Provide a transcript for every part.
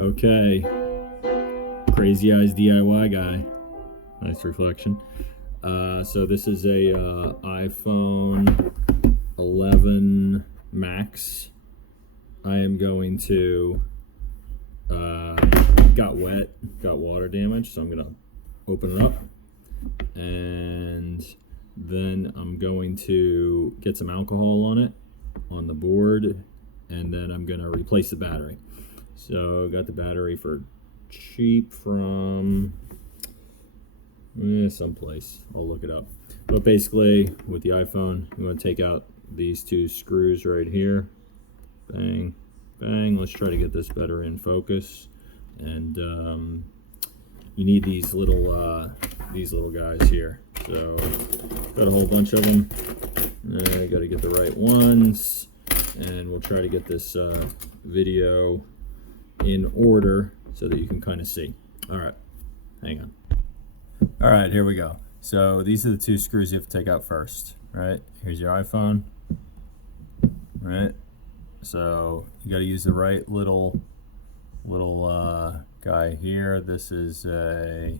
Okay, Crazy Eyes DIY guy. Nice reflection. So this is a iPhone 11 Max. I am going to got water damage, so I'm gonna open it up, and then I'm going to get some alcohol on it on the board, and then I'm gonna replace the battery. So got the battery for cheap from someplace. I'll look it up. But basically, with the iPhone, you want to take out these two screws right here. Bang, bang. Let's try to get this better in focus. And you need these little guys here. So got a whole bunch of them. I got to get the right ones, and we'll try to get this video in order so that you can kind of see. All right, hang on. All right, here we go. So these are the two screws you have to take out first, right? Here's your iPhone, right? So you got to use the right little guy here. This is a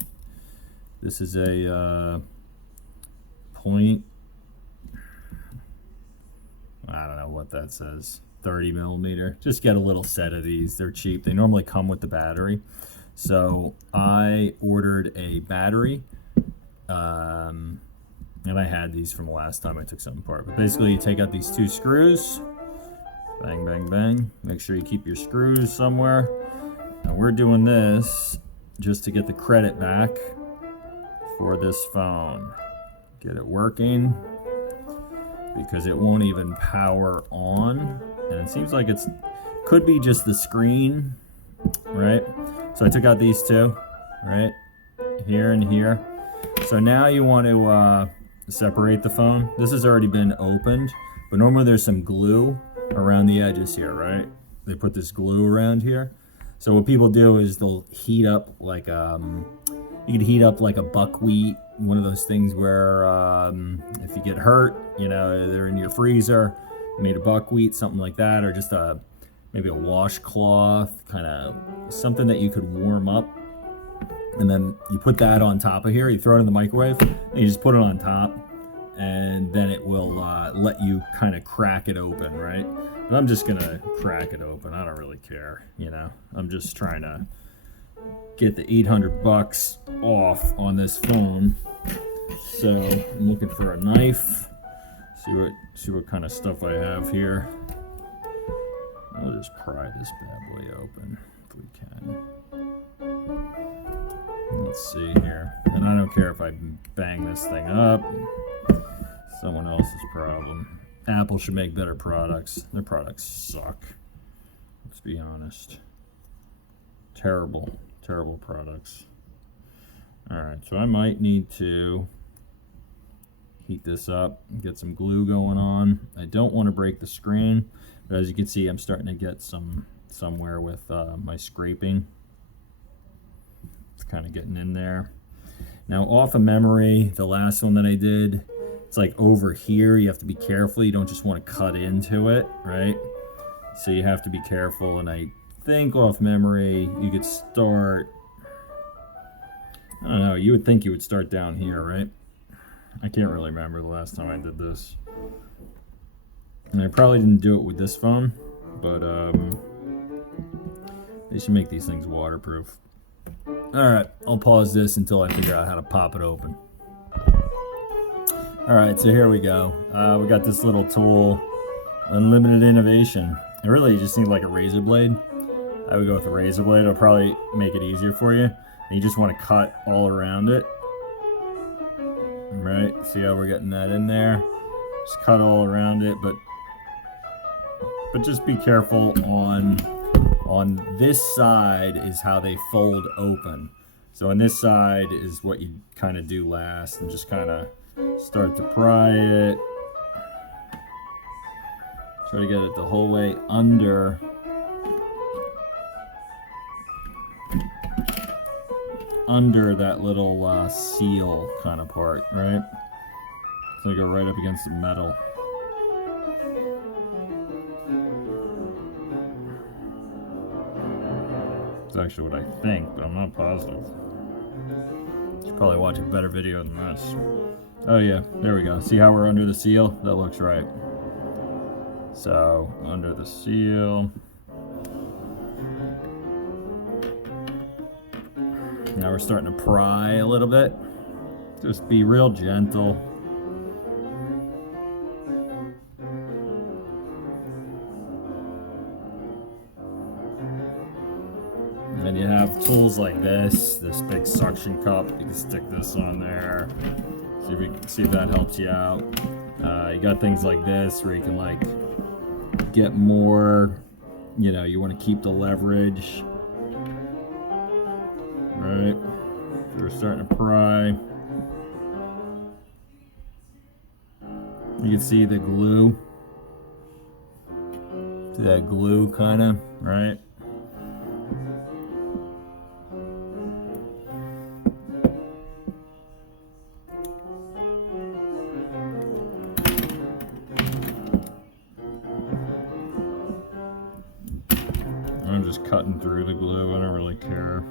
point. I don't know what that says. 30 millimeter. Just get a little set of these. They're cheap. They normally come with the battery. So I ordered a battery, and I had these from the last time I took something apart. But basically, you take out these two screws. Bang, bang, bang. Make sure you keep your screws somewhere. And we're doing this just to get the credit back for this phone. Get it working, because it won't even power on. And it seems like it's could be just the screen, right? So I took out these two, right? Here and here. So now you want to separate the phone. This has already been opened, but normally there's some glue around the edges here, right? They put this glue around here. So what people do is they'll heat up like you could heat up like a buckwheat, one of those things where if you get hurt, you know, they're in your freezer, made of buckwheat, something like that, or just maybe a washcloth, kind of something that you could warm up. And then you put that on top of here, you throw it in the microwave, and you just put it on top, and then it will let you kind of crack it open, right? But I'm just gonna crack it open. I don't really care, you know. I'm just trying to get the 800 bucks off on this phone. So I'm looking for a knife. See what kind of stuff I have here. I'll just pry this bad boy open if we can. Let's see here. And I don't care if I bang this thing up. Someone else's problem. Apple should make better products. Their products suck. Let's be honest. Terrible products. Alright, so I might need to heat this up, get some glue going on. I don't want to break the screen, but as you can see, I'm starting to get somewhere with my scraping. It's kind of getting in there. Now off of memory, the last one that I did, it's like over here. You have to be careful. You don't just want to cut into it, right? So you have to be careful, and I think off memory you could start, I don't know, you would think you would start down here, right? I can't really remember the last time I did this. And I probably didn't do it with this phone, but they should make these things waterproof. Alright, I'll pause this until I figure out how to pop it open. Alright, so here we go. We got this little tool, Unlimited Innovation. It really just needs like a razor blade. I would go with a razor blade. It'll probably make it easier for you. And you just want to cut all around it. Right, see how we're getting that in there? Just cut all around it, but just be careful on this side is how they fold open. So on this side is what you kind of do last, and just kind of start to pry it. Try to get it the whole way under. Under that little seal kind of part, right? So I go right up against the metal. It's actually what I think, but I'm not positive. Should probably watch a better video than this. Oh yeah, there we go. See how we're under the seal? That looks right. So, under the seal. Now we're starting to pry a little bit. Just be real gentle. And you have tools like this big suction cup. You can stick this on there. See if that helps you out. You got things like this where you can like get more, you know, you want to keep the leverage. Right? So we're starting to pry. You can see the glue. See that glue kind of, right? I'm just cutting through the glue, I don't really care.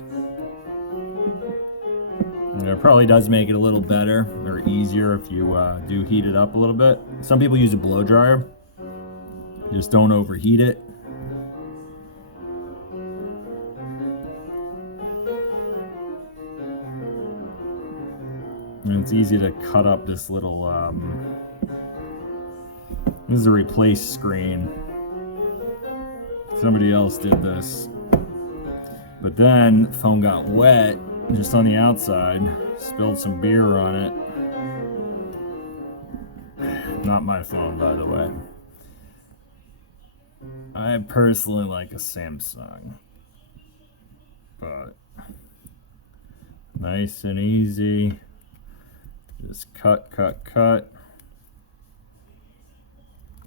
You know, it probably does make it a little better or easier if you do heat it up a little bit. Some people use a blow dryer. Just don't overheat it. And it's easy to cut up this little, this is a replace screen. Somebody else did this. But then the phone got wet just on the outside, spilled some beer on it. Not my phone, by the way. I personally like a Samsung, but nice and easy. Just cut, cut, cut.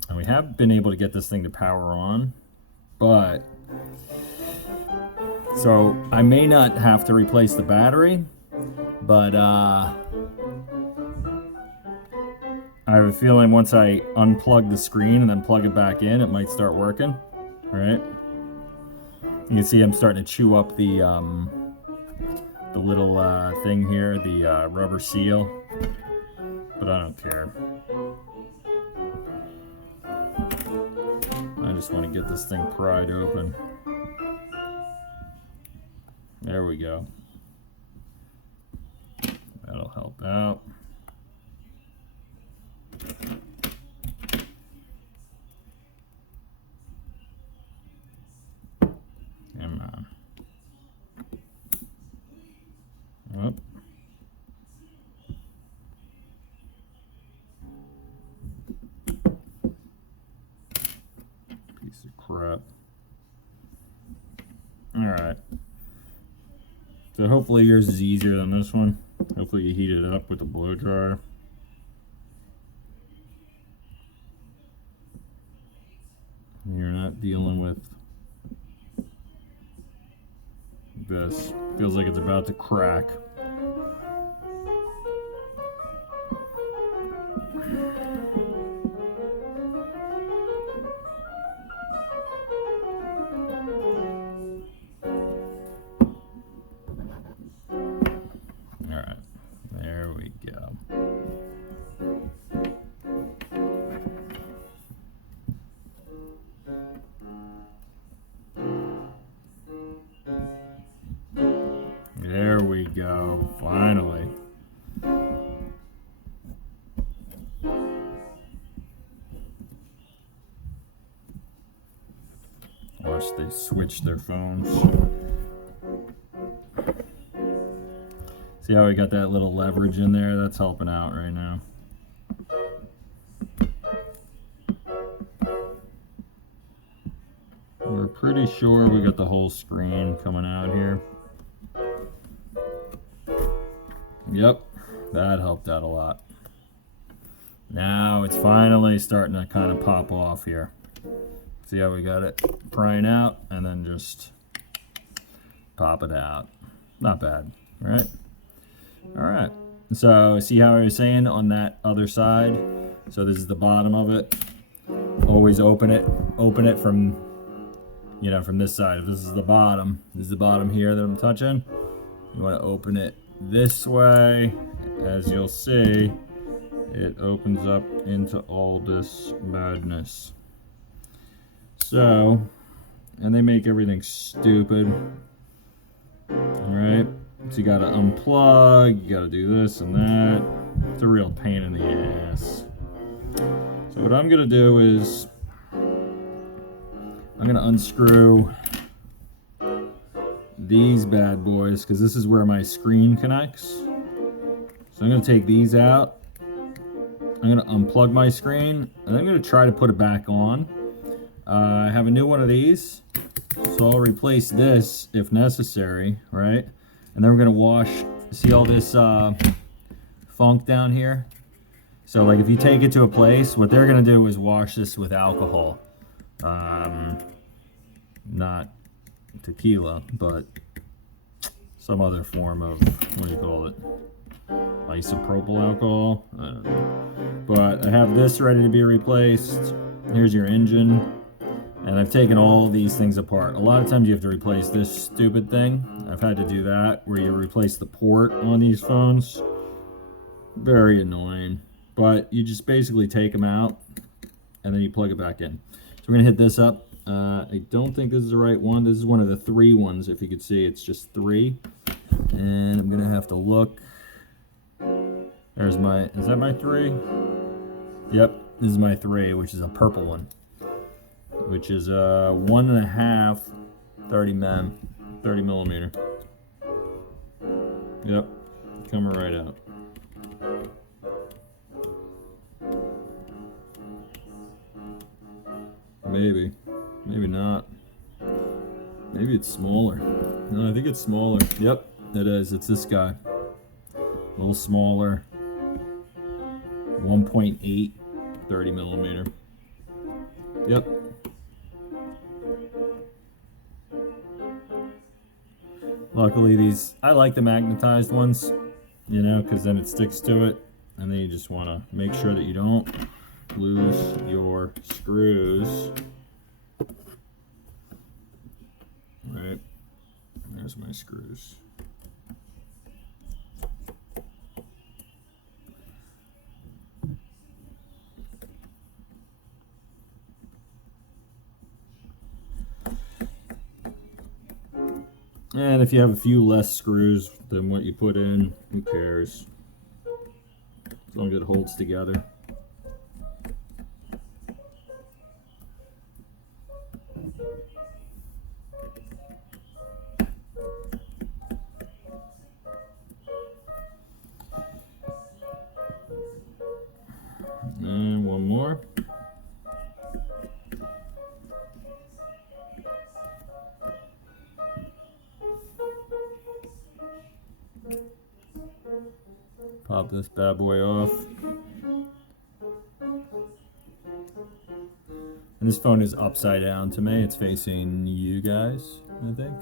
And we have been able to get this thing to power on, but so I may not have to replace the battery, but I have a feeling once I unplug the screen and then plug it back in, it might start working, right? You can see I'm starting to chew up the little thing here, the rubber seal, but I don't care. I just want to get this thing pried open. There we go. That'll help out. Come on. Up. Piece of crap. All right. So hopefully yours is easier than this one. Hopefully you heat it up with a blow dryer. You're not dealing with this. Feels like it's about to crack. Alright, there we go. There we go, finally. Watch, they switch their phones. See how we got that little leverage in there? That's helping out right now. We're pretty sure we got the whole screen coming out here. Yep, that helped out a lot. Now it's finally starting to kind of pop off here. See how we got it prying out and then just pop it out. Not bad, right? All right, so see how I was saying on that other side? So this is the bottom of it. Always open it from you know, from this side. If this is the bottom, here that I'm touching. You want to open it this way. As you'll see, it opens up into all this madness. So, and they make everything stupid. Alright, so you gotta unplug, you gotta do this and that. It's a real pain in the ass. So what I'm gonna do is, I'm gonna unscrew these bad boys, because this is where my screen connects. So I'm gonna take these out. I'm gonna unplug my screen, and I'm gonna try to put it back on. I have a new one of these, so I'll replace this if necessary, right? And then we're gonna wash, see all this funk down here? So like if you take it to a place, what they're gonna do is wash this with alcohol. Not tequila, but some other form of, what do you call it? Isopropyl alcohol? I don't know. But I have this ready to be replaced. Here's your engine. And I've taken all these things apart. A lot of times you have to replace this stupid thing. I've had to do that, where you replace the port on these phones. Very annoying. But you just basically take them out, and then you plug it back in. So we're gonna hit this up. I don't think this is the right one. This is one of the 3 ones. If you could see, it's just 3. And I'm gonna have to look. There's my, is that my 3? Yep, this is my 3, which is a purple one. Which is 1.5 30 millimeter. Yep, coming right out. Maybe not. Maybe it's smaller. No, I think it's smaller. Yep, it is. It's this guy. A little smaller. 1.8 30 millimeter. Yep. Luckily these, I like the magnetized ones, you know, because then it sticks to it, and then you just want to make sure that you don't lose your screws. Right, there's my screws. And if you have a few less screws than what you put in, who cares? As long as it holds together. And one more. Pop this bad boy off. And this phone is upside down to me. It's facing you guys, I think.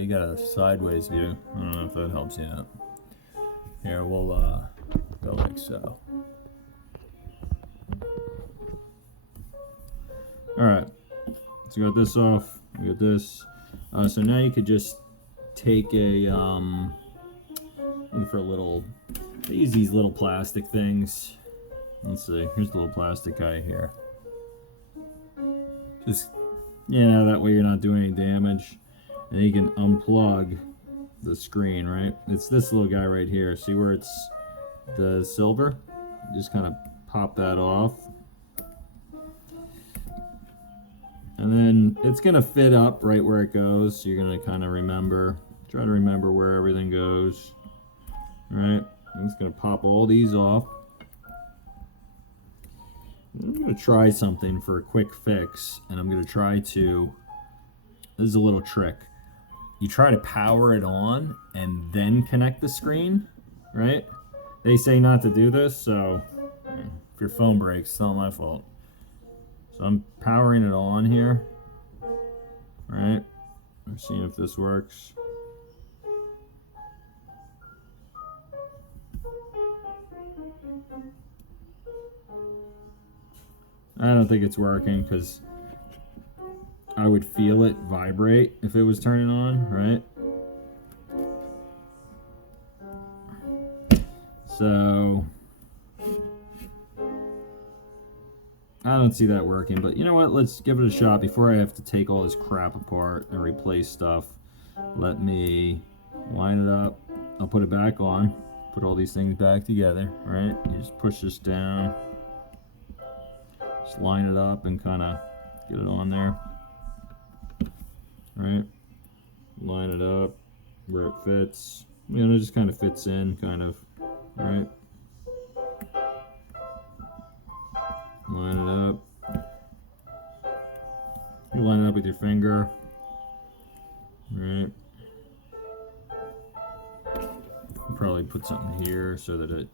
You got a sideways view. I don't know if that helps you out. Here, we'll go like so. Alright, so we got this off, we got this. So now you could just take a, looking for a little, I use these little plastic things. Let's see, here's the little plastic guy here. Just, you know, that way you're not doing any damage. And you can unplug the screen, right? It's this little guy right here. See where it's the silver? Just kind of pop that off. And then it's gonna fit up right where it goes. So you're gonna kind of try to remember where everything goes. All right, I'm just gonna pop all these off. I'm gonna try something for a quick fix, and I'm gonna try to, this is a little trick. You try to power it on and then connect the screen, right? They say not to do this, so if your phone breaks, it's not my fault. So I'm powering it on here, right? I'm seeing if this works. I don't think it's working because I would feel it vibrate if it was turning on, right? So I don't see that working, but you know what? Let's give it a shot before I have to take all this crap apart and replace stuff. Let me line it up. I'll put it back on. Put all these things back together, right? You just push this down. Just line it up and kind of get it on there. Right? Line it up where it fits. You know, it just kind of fits in, kind of. Right? Line it up. You line it up with your finger. Right? Probably put something here so that it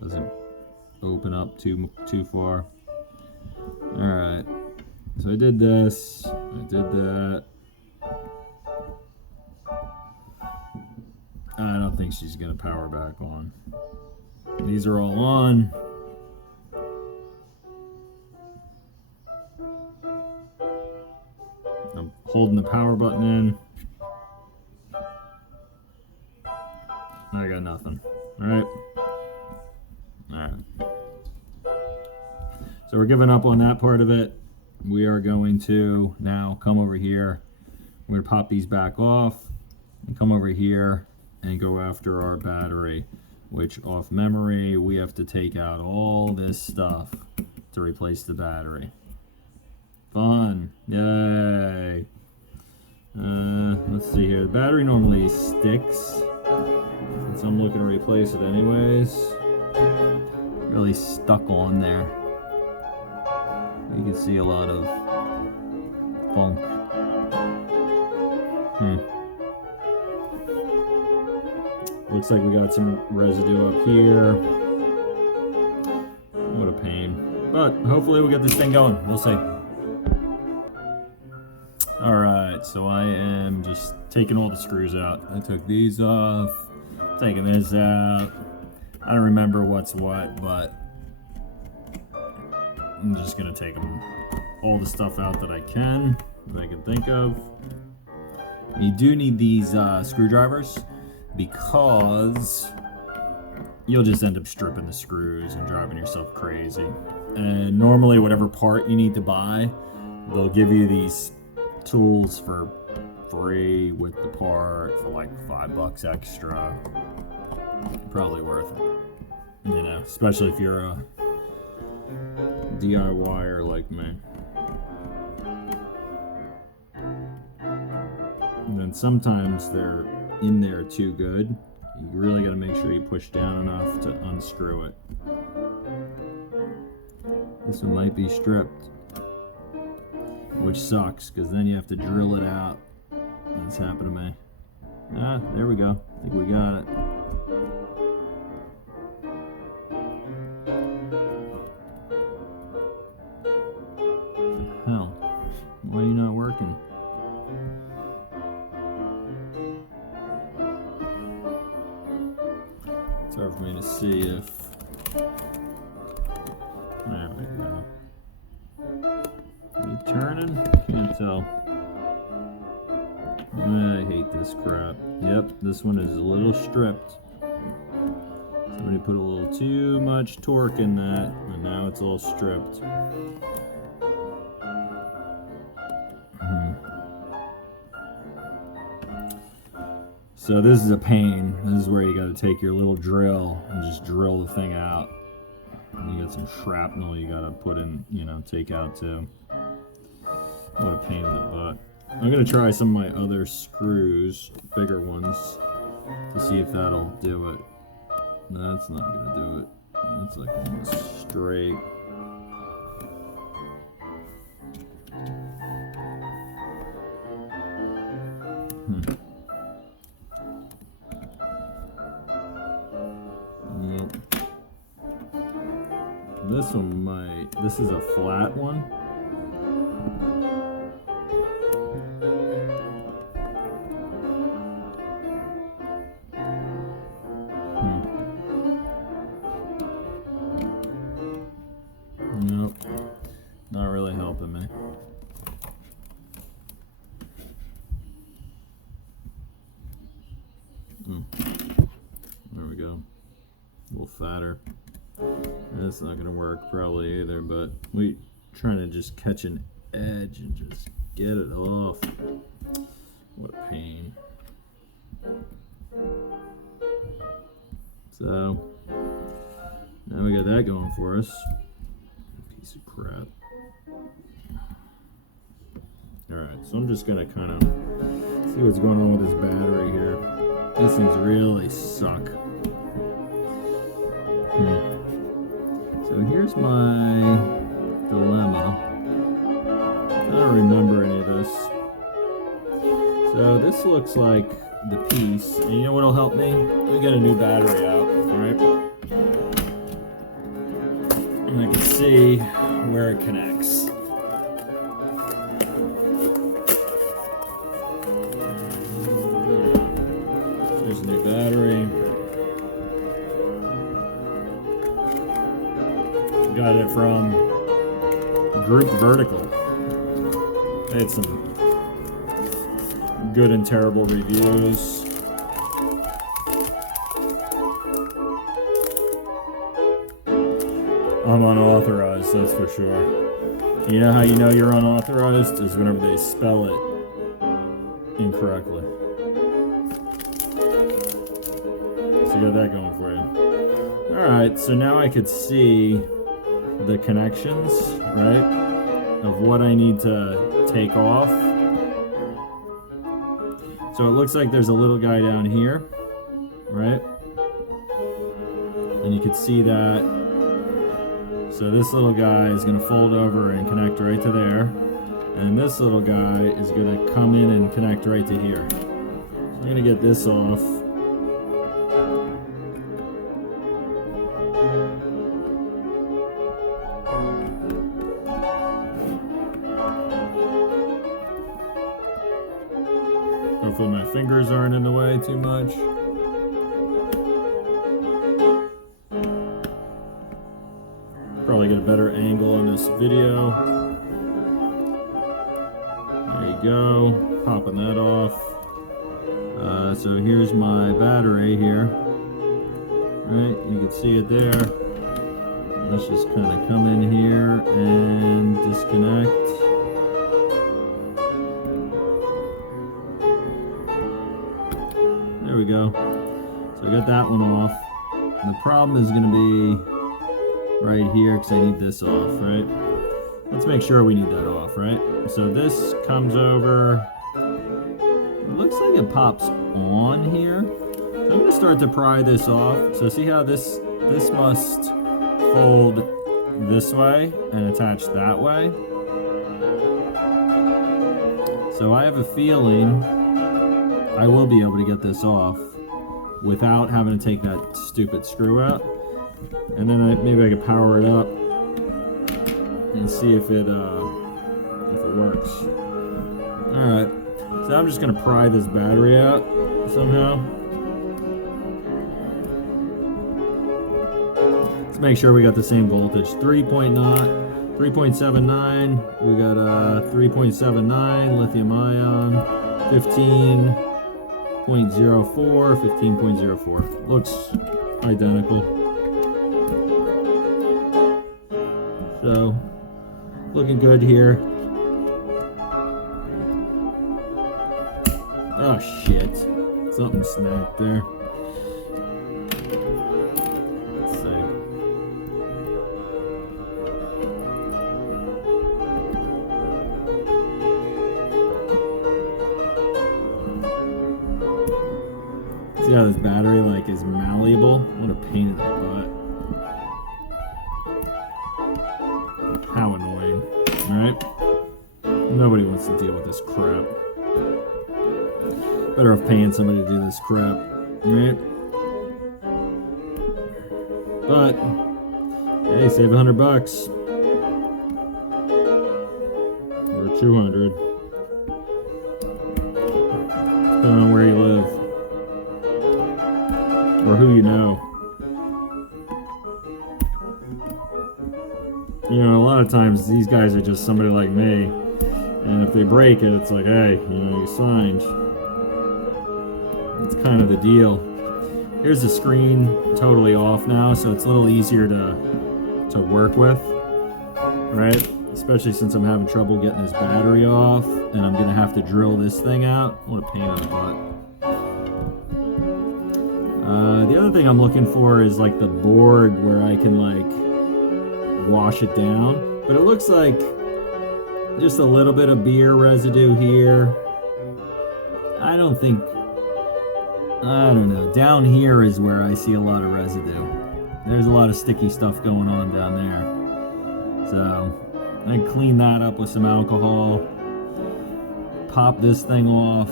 doesn't open up too far. All right, so I did this, I did that. I don't think she's gonna power back on. These are all on. I'm holding the power button in. I got nothing. All right. All right. So we're giving up on that part of it. We are going to now come over here. We're going to pop these back off and come over here and go after our battery, which off memory, we have to take out all this stuff to replace the battery. Fun. Yay. Let's see here. The battery normally sticks, since I'm looking to replace it anyways. Really stuck on there. You can see a lot of funk. Looks like we got some residue up here. What a pain. But hopefully we'll get this thing going. We'll see. Alright, so I am just taking all the screws out. I took these off, taking this out. I don't remember what's what, but I'm just gonna take all the stuff out that I can think of. You do need these screwdrivers because you'll just end up stripping the screws and driving yourself crazy. And normally whatever part you need to buy, they'll give you these tools for free with the part for like $5 extra. Probably worth it, you know, especially if you're a DIYer like me. And then sometimes they're in there too good. You really got to make sure you push down enough to unscrew it. This one might be stripped, which sucks because then you have to drill it out. That's happened to me. Ah, there we go. I think we got it. What the hell? Why are you not working? It's hard for me to see if... There we go. Are you turning? Can't tell. I hate this crap. Yep, this one is a little stripped. Somebody put a little too much torque in that, and now it's all stripped. So this is a pain. This is where you got to take your little drill and just drill the thing out. And you got some shrapnel you got to put in, you know, take out too. What a pain in the butt. I'm going to try some of my other screws, bigger ones, to see if that'll do it. That's not going to do it. That's like almost straight. Nope. This one might. This is a flat one. Not really helping me. There we go. A little fatter. That's not gonna work probably either, but we trying to just catch an edge and just get it off. What a pain. So now we got that going for us. Piece of crap. Alright, so I'm just gonna kind of see what's going on with this battery here. These things really suck. So here's my dilemma. I don't remember any of this. So this looks like the piece. And you know what'll help me? We got a new battery out, alright? And I can see where it connects. There's a new battery. Got it from Group Vertical. They had some good and terrible reviews. I'm unauthorized, that's for sure. You know how you know you're unauthorized? Is whenever they spell it incorrectly. So you got that going for you. Alright, so now I could see the connections, right, of what I need to take off. So it looks like there's a little guy down here, right? And you can see that. So this little guy is going to fold over and connect right to there. And this little guy is going to come in and connect right to here. So I'm going to get this off. Hopefully my fingers aren't in the way too much. Probably get a better angle on this video. There you go. Popping that off. So here's my battery here. Right, you can see it there. Let's just kind of come in here and disconnect. There we go. So I got that one off. The problem is going to be right here because I need this off, right? Let's make sure we need that off, right? So this comes over. It looks like it pops on here. So I'm going to start to pry this off. So see how this must fold this way and attach that way. So I have a feeling I will be able to get this off without having to take that stupid screw out. And then maybe I could power it up and see if it works. Alright, so I'm just going to pry this battery out somehow. Let's make sure we got the same voltage. 3.79, we got 3.79 lithium ion, 15.04. Looks identical. So, looking good here. Oh shit. Something snapped there. Let's see. See how this battery like is malleable? What a pain in the butt. How annoying, right? Nobody wants to deal with this crap. Better off paying somebody to do this crap, right? But, hey, save $100 or 200, depending on where you live or who you know. You know, a lot of times sometimes these guys are just somebody like me, and if they break it, it's like, hey, you know, you signed. It's kind of the deal. Here's the screen totally off now, so it's a little easier to work with, right? Especially since I'm having trouble getting this battery off, and I'm gonna have to drill this thing out. What a pain in the butt. The other thing I'm looking for is like the board where I can like wash it down, but it looks like just a little bit of beer residue here. I don't know. Down here is where I see a lot of residue. There's a lot of sticky stuff going on down there. So I clean that up with some alcohol, pop this thing off,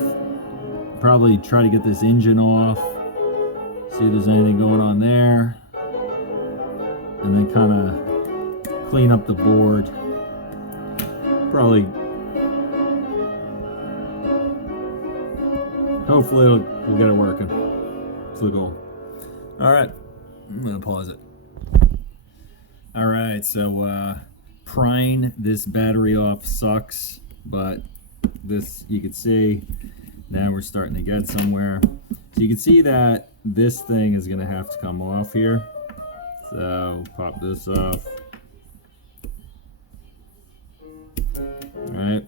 probably try to get this engine off, see if there's anything going on there, and then kind of clean up the board. Probably, hopefully we'll get it working. It's the goal. All right, I'm gonna pause it. All right, so prying this battery off sucks, but this, you can see, now we're starting to get somewhere. So you can see that this thing is gonna have to come off here. So pop this off. Alright.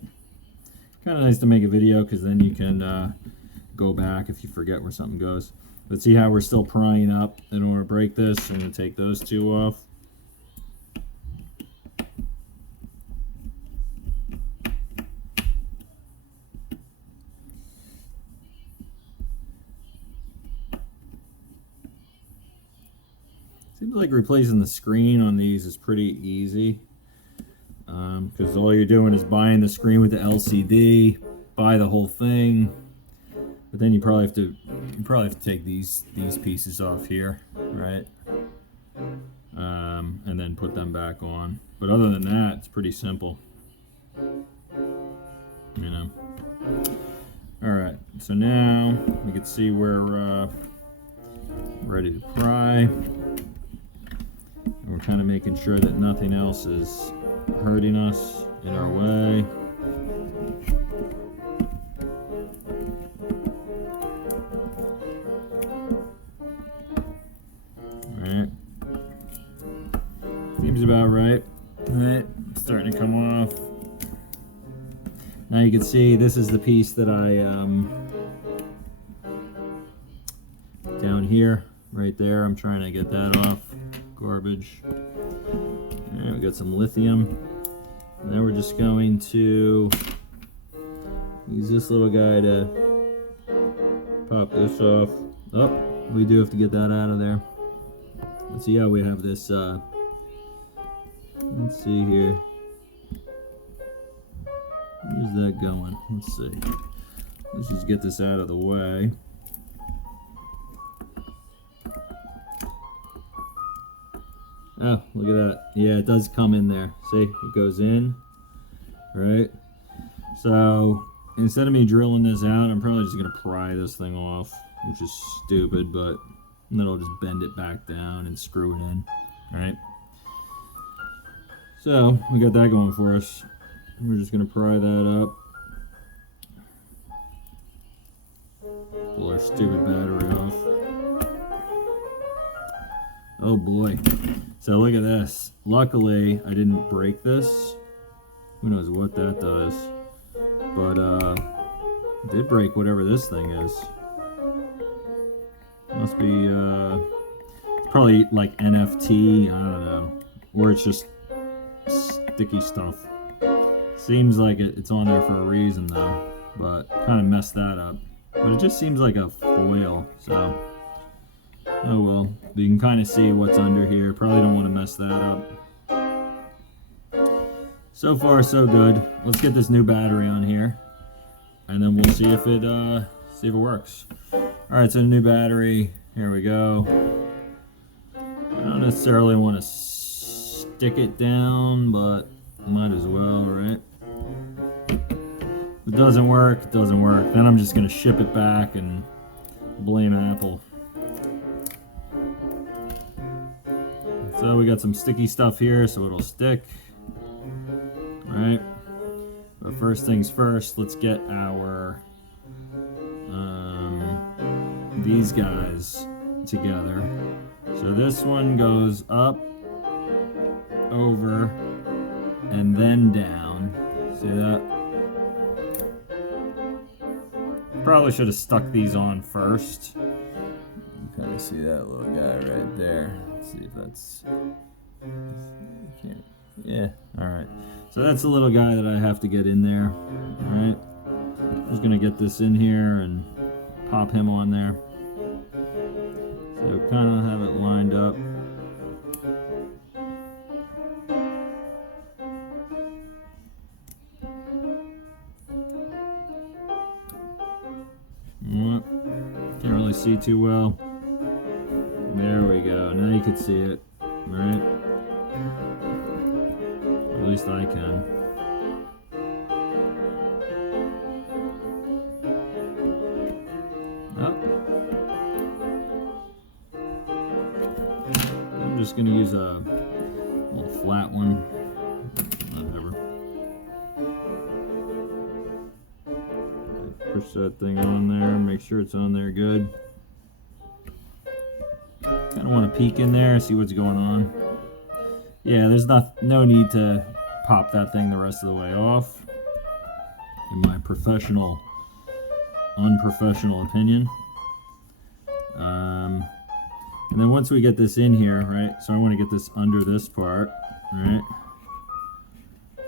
Kind of nice to make a video because then you can go back if you forget where something goes. But see how we're still prying up in order to break this? I'm going to take those two off. Seems like replacing the screen on these is pretty easy. Because all you're doing is buying the screen with the LCD, buy the whole thing, but then you probably have to take these pieces off here, right? And then put them back on. But other than that, it's pretty simple. You know. All right. So now we can see we're ready to pry. And we're kind of making sure that nothing else is hurting us in our way. Alright. Seems about right. Alright, starting to come off. Now you can see this is the piece that I down here, right there. I'm trying to get that off. Garbage. Alright, we got some lithium. And then we're just going to use this little guy to pop this off. Oh, we do have to get that out of there. Let's see how we have this, let's see here. Where's that going? Let's see. Let's just get this out of the way. Oh, look at that. Yeah, it does come in there. See, it goes in, right? So, instead of me drilling this out, I'm probably just going to pry this thing off, which is stupid, but then I'll just bend it back down and screw it in, right? So, we got that going for us. We're just going to pry that up. Pull our stupid battery off. Oh boy. So look at this. Luckily, I didn't break this. Who knows what that does. But, it did break whatever this thing is. Must be, it's probably like NFT, I don't know. Or it's just sticky stuff. Seems like it's on there for a reason though. But kind of messed that up. But it just seems like a foil, so. Oh well, you can kind of see what's under here. Probably don't want to mess that up. So far, so good. Let's get this new battery on here, and then we'll see if it works. All right, so the new battery. Here we go. I don't necessarily want to stick it down, but might as well, right? If it doesn't work, it doesn't work. Then I'm just gonna ship it back and blame Apple. So we got some sticky stuff here so it'll stick. right? But first things first, let's get our these guys together. So this one goes up, over, and then down. See that? Probably should have stuck these on first. You kind of see that little guy right there. Let's see if that's... Yeah, alright. So that's the little guy that I have to get in there. Alright. I'm just going to get this in here and pop him on there. So kind of have it lined up. Can't really see too well. There we go. Now you can see it. Alright. At least I can. Oh. I'm just going to use a little flat one. Whatever. Push that thing on there, make sure it's on there good. Kind of want to peek in there, see what's going on. Yeah, there's no need to pop that thing the rest of the way off, in my unprofessional opinion. And then once we get this in here, right, so I want to get this under this part, right,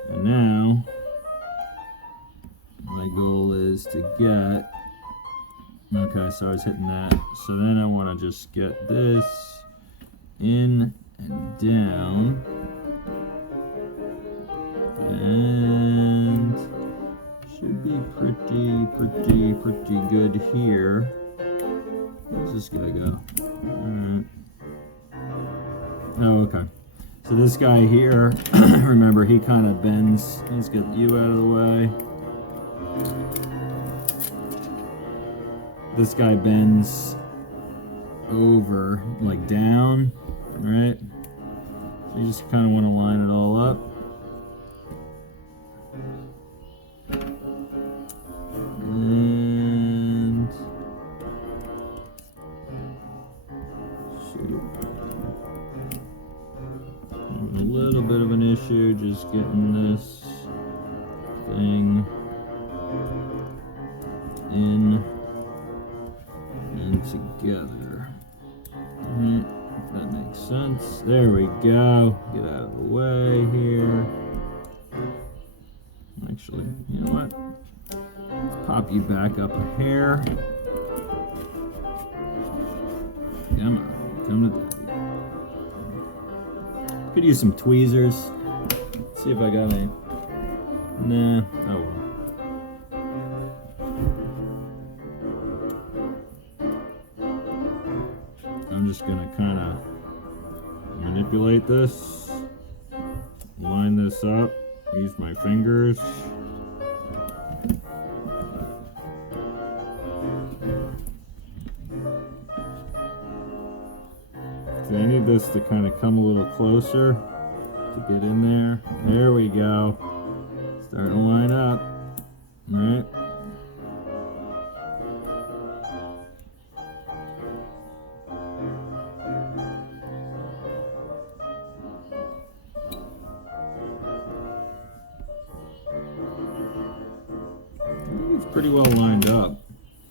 and now my goal is to get, okay, so I was hitting that, so then I want to just get this in and down, and should be pretty good here. Where's this guy go? Alright. Oh, okay. So this guy here, remember, he kind of bends. Let's get you out of the way. This guy bends over, like down, right? So you just kind of want to line it all up. And shoot. A little bit of an issue just getting this thing in and together. Alright, if that makes sense. There we go. Get out of the way here. Actually, you know what? Pop you back up a hair. Come on, come to daddy. Could use some tweezers. Let's see if I got any. Nah, oh well. I'm just gonna kind of manipulate this, line this up, use my fingers. So I need this to kind of come a little closer to get in there. There we go. Starting to line up. All right. It's pretty well lined up,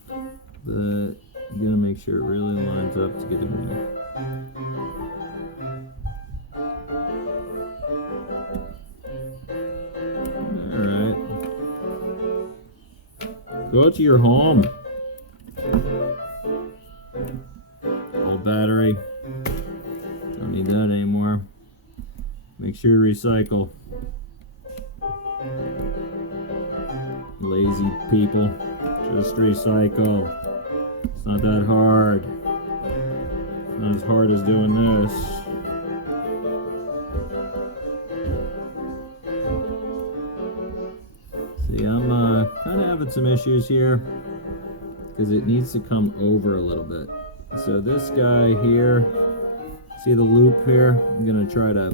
but I'm gonna make sure it really lines up to get in there. Alright. Go to your home. Old battery. Don't need that anymore. Make sure you recycle. Lazy people. Just recycle. It's not that hard. It's not as hard as doing this. See, I'm kind of having some issues here because it needs to come over a little bit. So this guy here, see the loop here? I'm gonna try to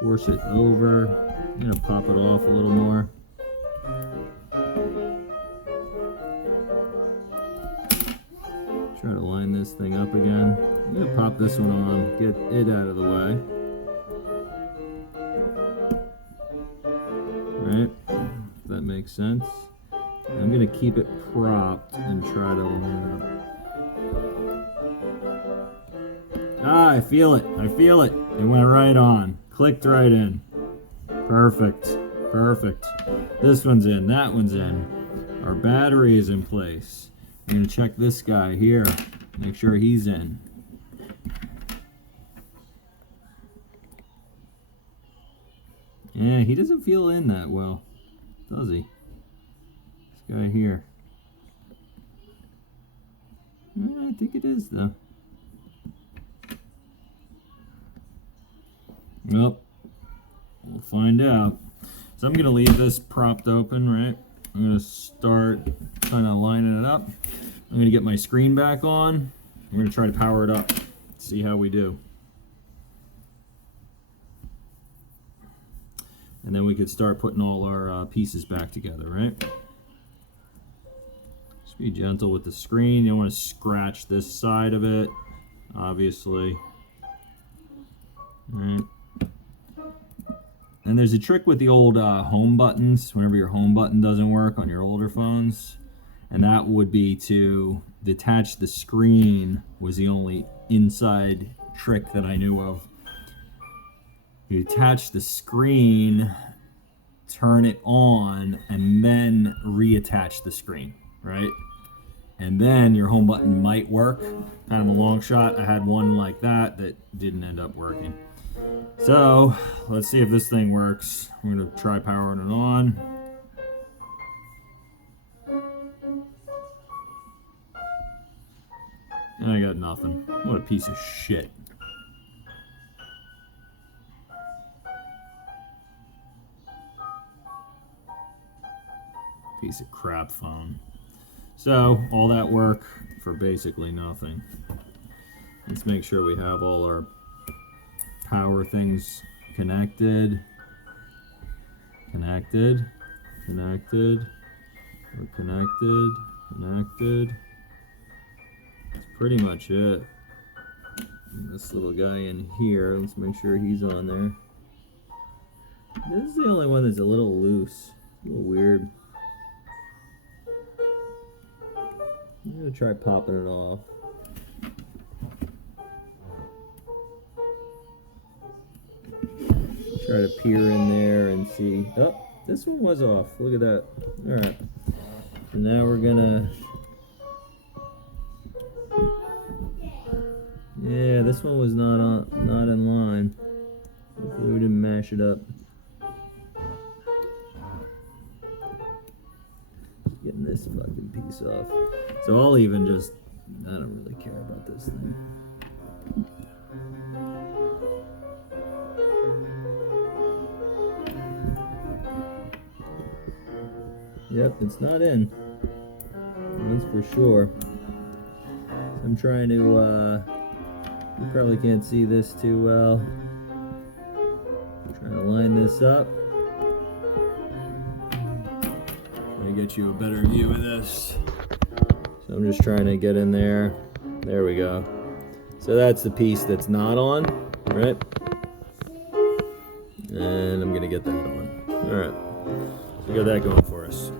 force it over. I'm gonna pop it off a little more. Try to line this thing up again. I'm gonna pop this one on, get it out of the way. Right, if that makes sense. I'm gonna keep it propped and try to line it up. Ah, I feel it, I feel it. It went right on, clicked right in. Perfect, perfect. This one's in, that one's in. Our battery is in place. I'm gonna check this guy here, make sure he's in. Yeah, he doesn't feel in that well, does he? This guy here. I think it is though. Well, we'll find out. So I'm gonna leave this propped open, right? I'm gonna start kind of lining it up. I'm gonna get my screen back on. I'm gonna try to power it up, see how we do. And then we could start putting all our pieces back together, right? Just be gentle with the screen. You don't want to scratch this side of it, obviously. All right. And there's a trick with the old home buttons, whenever your home button doesn't work on your older phones. And that would be to detach the screen, was the only inside trick that I knew of. You attach the screen, turn it on, and then reattach the screen, right? And then your home button might work. Kind of a long shot. I had one like that that didn't end up working. So let's see if this thing works. I'm gonna try powering it on. And I got nothing. What a piece of shit. Piece of crap phone. So all that work for basically nothing. Let's make sure we have all our power things connected. Connected. Connected. We're connected. Connected. That's pretty much it. And this little guy in here, let's make sure he's on there. This is the only one that's a little loose. A little weird. I'm gonna try popping it off. Try to peer in there and see. Oh, this one was off. Look at that. Alright. So now we're gonna. Yeah, this one was not in line. Hopefully we didn't mash it up. Just getting this fucking piece off. So I'll even just, I don't really care about this thing. Yep, it's not in. That's for sure. I'm trying to, you probably can't see this too well. I'm trying to line this up. Trying to get you a better view of this. So I'm just trying to get in there. There we go. So that's the piece that's not on, right? And I'm gonna get that on. All right, so we got that going for us.